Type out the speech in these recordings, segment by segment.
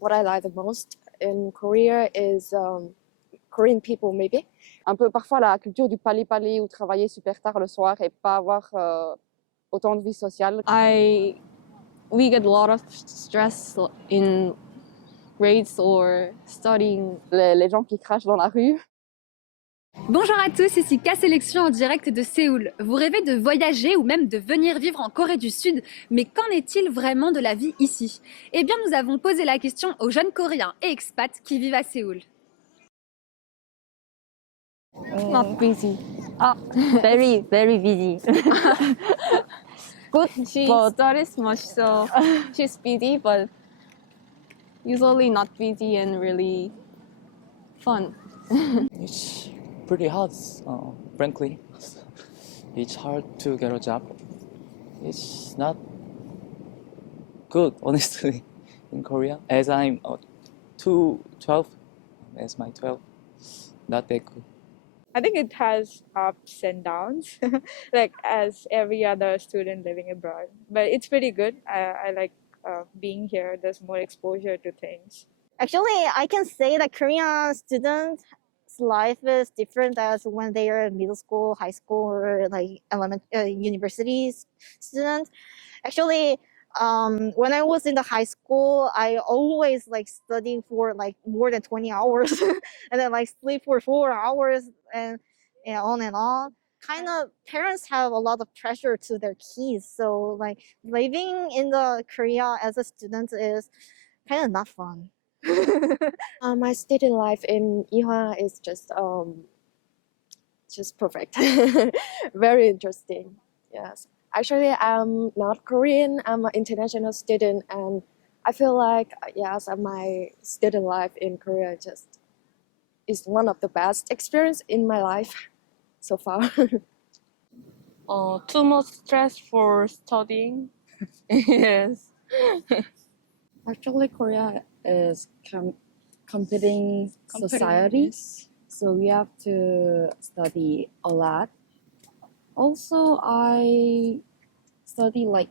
What I like the most in Korea is Korean people, maybe. Un peu parfois la culture du pali-pali ou travailler super tard le soir et pas avoir autant de vie sociale. We get a lot of stress in grades or studying. Les gens qui crachent dans la rue. Bonjour à tous, ici K-sélection en direct de Séoul. Vous rêvez de voyager ou même de venir vivre en Corée du Sud, mais qu'en est-il vraiment de la vie ici? Eh bien, nous avons posé la question aux jeunes Coréens et expats qui vivent à Séoul. Not busy. Very, very busy. Good, but studies much, so she's busy, but usually not busy and really fun. It's pretty hard, frankly. It's hard to get a job. It's not good, honestly, in Korea. As I'm 12, as my 12, not that good. I think it has ups and downs, like as every other student living abroad. But it's pretty good. I like being here. There's more exposure to things. Actually, I can say that Korean students' life is different as when they are in middle school, high school, or like university students. Actually, when I was in the high school, I always like studying for like more than 20 hours and then like sleep for 4 hours and on and on. Kind of parents have a lot of pressure to their kids. So like living in the Korea as a student is kind of not fun. My student life in Ewha is just perfect. Very interesting. Yes. Actually, I'm not Korean. I'm an international student, and I feel like yes, my student life in Korea just is one of the best experience in my life so far. Too much stress for studying. Yes. Actually, Korea is competing society, so we have to study a lot. Also, I study like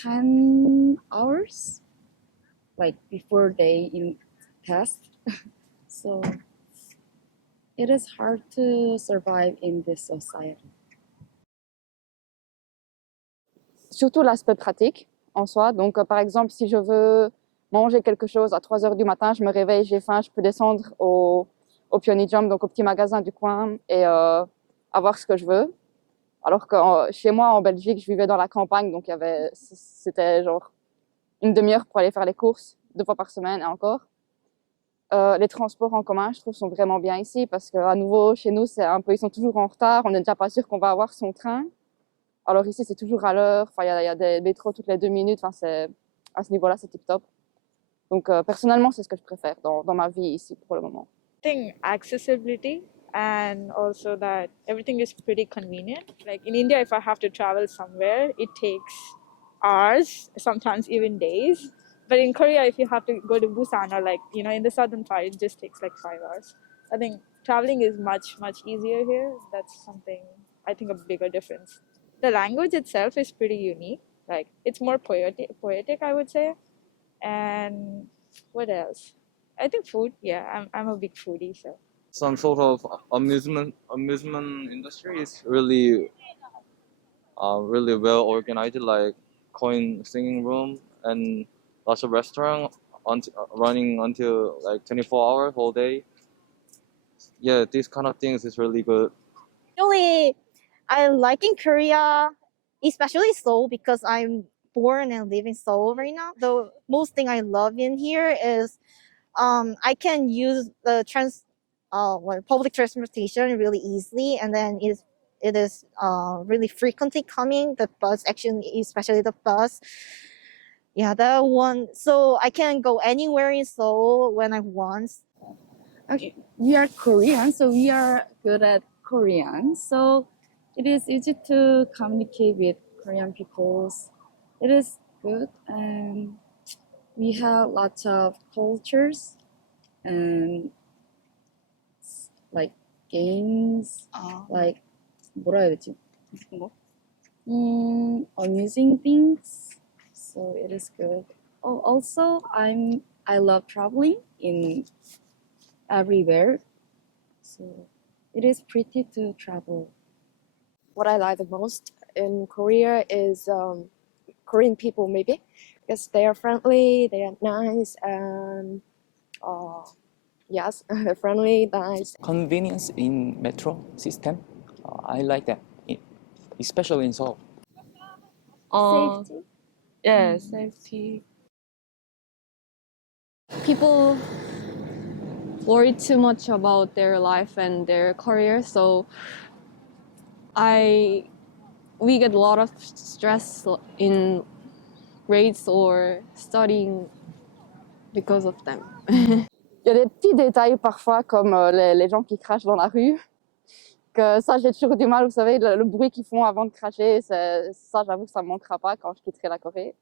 10 hours, like before they test. So it is hard to survive in this society. Surtout l'aspect pratique en soi. Donc, par exemple, si je veux manger quelque chose à 3 heures du matin, je me réveille, j'ai faim, je peux descendre au Pyeongjam, donc au petit magasin du coin, et avoir ce que je veux. Alors que chez moi, en Belgique, je vivais dans la campagne, donc c'était genre une demi-heure pour aller faire les courses, 2 fois par semaine et encore. Les transports en commun, je trouve, sont vraiment bien ici parce qu'à nouveau, chez nous, ils sont toujours en retard. On n'est déjà pas sûr qu'on va avoir son train. Alors ici, c'est toujours à l'heure. Enfin, il y a des métros toutes les 2 minutes. Enfin, à ce niveau-là, c'est tip top. Donc, personnellement, c'est ce que je préfère dans ma vie ici pour le moment. I think accessibility and also that everything is pretty convenient. Like in India, if I have to travel somewhere, it takes hours, sometimes even days. But in Korea, if you have to go to Busan or like, in the southern part, it just takes like 5 hours. I think traveling is much, much easier here. That's something, I think, a bigger difference. The language itself is pretty unique. Like it's more poetic, I would say. And what else? I think food. Yeah, I'm a big foodie, so. Some sort of amusement industry is really well organized, like coin singing room and lots of restaurants running until like 24 hours whole day. Yeah, these kind of things is really good. Actually, I like in Korea, especially Seoul, because I'm born and live in Seoul right now. The most thing I love in here is I can use the public transportation really easily, and then it is really frequently coming. The bus, actually, especially the bus. Yeah, that one. So I can go anywhere in Seoul when I want. Okay, we are Korean, so we are good at Korean. So it is easy to communicate with Korean people. It is good, and we have lots of cultures and like games, like 뭐라 해야 되지? Amusing things. So it is good. Oh, also, I love traveling in everywhere. So it is pretty to travel. What I like the most in Korea is Korean people, maybe, because they are friendly, they are nice, and yes, they're friendly, nice. Convenience in metro system. I like that, especially in Seoul. Safety? Yeah, safety. People worry too much about their life and their career, so we get a lot of stress in grades or studying because of them. Il y a des petits détails parfois comme les gens qui crachent dans la rue. Que ça, j'ai toujours du mal, vous savez, le bruit qu'ils font avant de cracher, ça, j'avoue que ça ne me manquera pas quand je quitterai la Corée.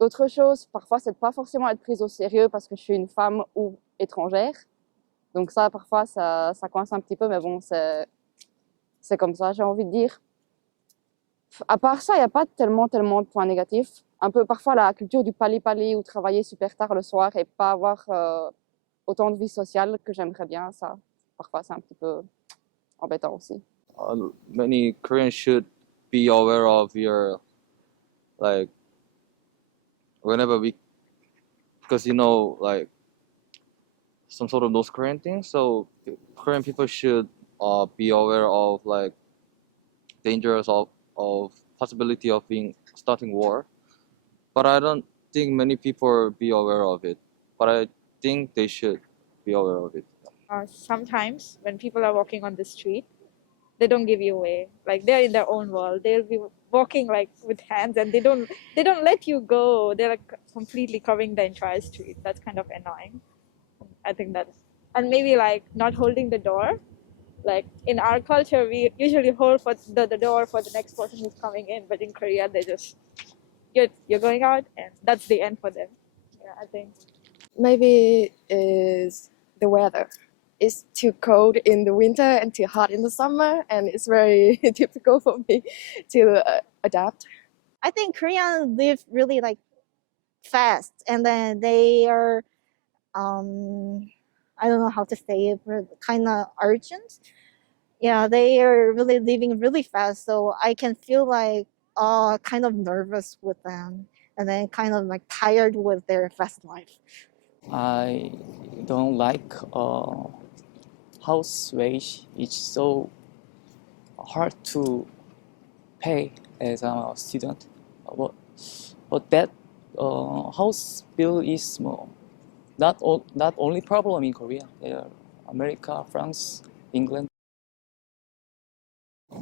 D'autres choses, parfois, c'est de pas forcément être prise au sérieux parce que je suis une femme ou étrangère. Donc ça, parfois, ça coince un petit peu, mais bon, c'est comme ça, j'ai envie de dire. À part ça, il n'y a pas tellement de points négatifs. Un peu parfois la culture du pali-pali ou travailler super tard le soir et pas avoir autant de vie sociale que j'aimerais bien, ça, parfois, c'est un petit peu embêtant aussi. Many Koreans should be aware of your, like, whenever we, because like some sort of North Korean thing, so Korean people should be aware of like dangers of possibility of starting war. But I don't think many people be aware of it. But I think they should be aware of it. Sometimes when people are walking on the street, they don't give you away. Like they're in their own world. They'll be walking like with hands, and they don't let you go. They're like completely covering the entire street. That's kind of annoying. I think that's, and maybe like not holding the door. Like in our culture, we usually hold for the door for the next person who's coming in, but in Korea, they just you're going out, and that's the end for them. Yeah, I think. Maybe is the weather. It's too cold in the winter and too hot in the summer, and it's very difficult for me to adapt. I think Koreans live really like fast, and then they are, I don't know how to say it, but kind of urgent. Yeah, they are really living really fast, so I can feel like kind of nervous with them, and then kind of like tired with their fast life. I don't like house wage. It's so hard to pay as a student. But that house bill is not only problem in Korea. America, France, England.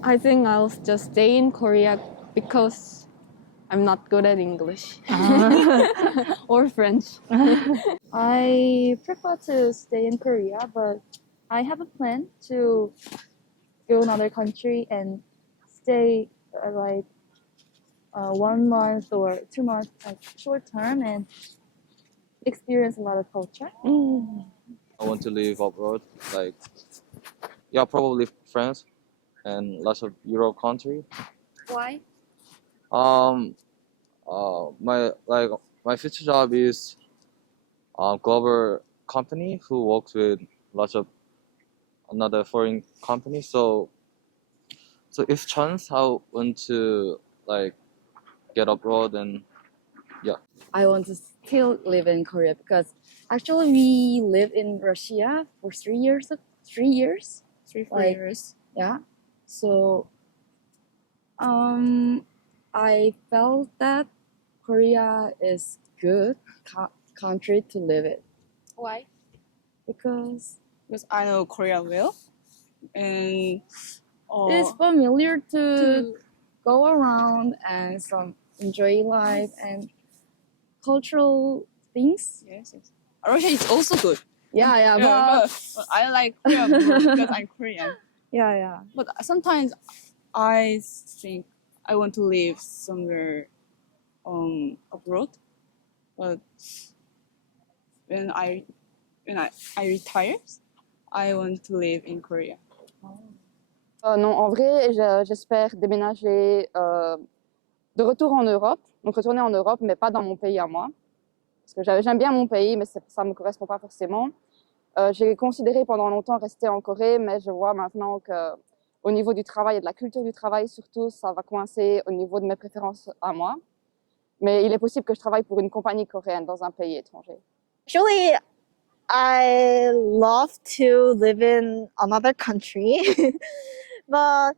I think I'll just stay in Korea because I'm not good at English or French. I prefer to stay in Korea, but I have a plan to go another country and stay like 1 month or 2 months, like short term, and experience a lot of culture. I want to live abroad, like, yeah, probably France and lots of Europe country. Why? My future job is global company who works with lots of another foreign company. So if chance, I want to like get abroad, and yeah. I want to still live in Korea because actually we lived in Russia for 3 years. 3 years? 3-4 Like, years. Yeah. So I felt that Korea is good country to live in. Why? Because I know Korea well, and it's familiar to go around and enjoy life and cultural things. yes. Russia is also good. Yeah, But I like Korea more because I'm Korean. yeah. But sometimes I think I want to live somewhere abroad. But when I retire, I want to live in Korea. Non, en vrai, j'espère déménager de retour en Europe, donc retourner en Europe, mais pas dans mon pays à moi. Parce que j'aime bien mon pays, mais ça ne me correspond pas forcément. J'ai considéré pendant longtemps rester en Corée, mais je vois maintenant qu'au niveau du travail et de la culture du travail, surtout, ça va coincer au niveau de mes préférences à moi. Mais il est possible que je travaille pour une compagnie coréenne dans un pays étranger. Actually, I love to live in another country, but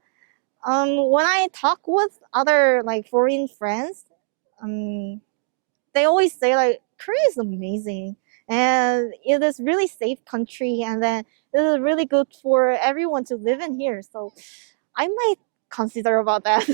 when I talk with other like foreign friends, they always say like Korea is amazing and it is really safe country, and then it is really good for everyone to live in here. So I might consider about that.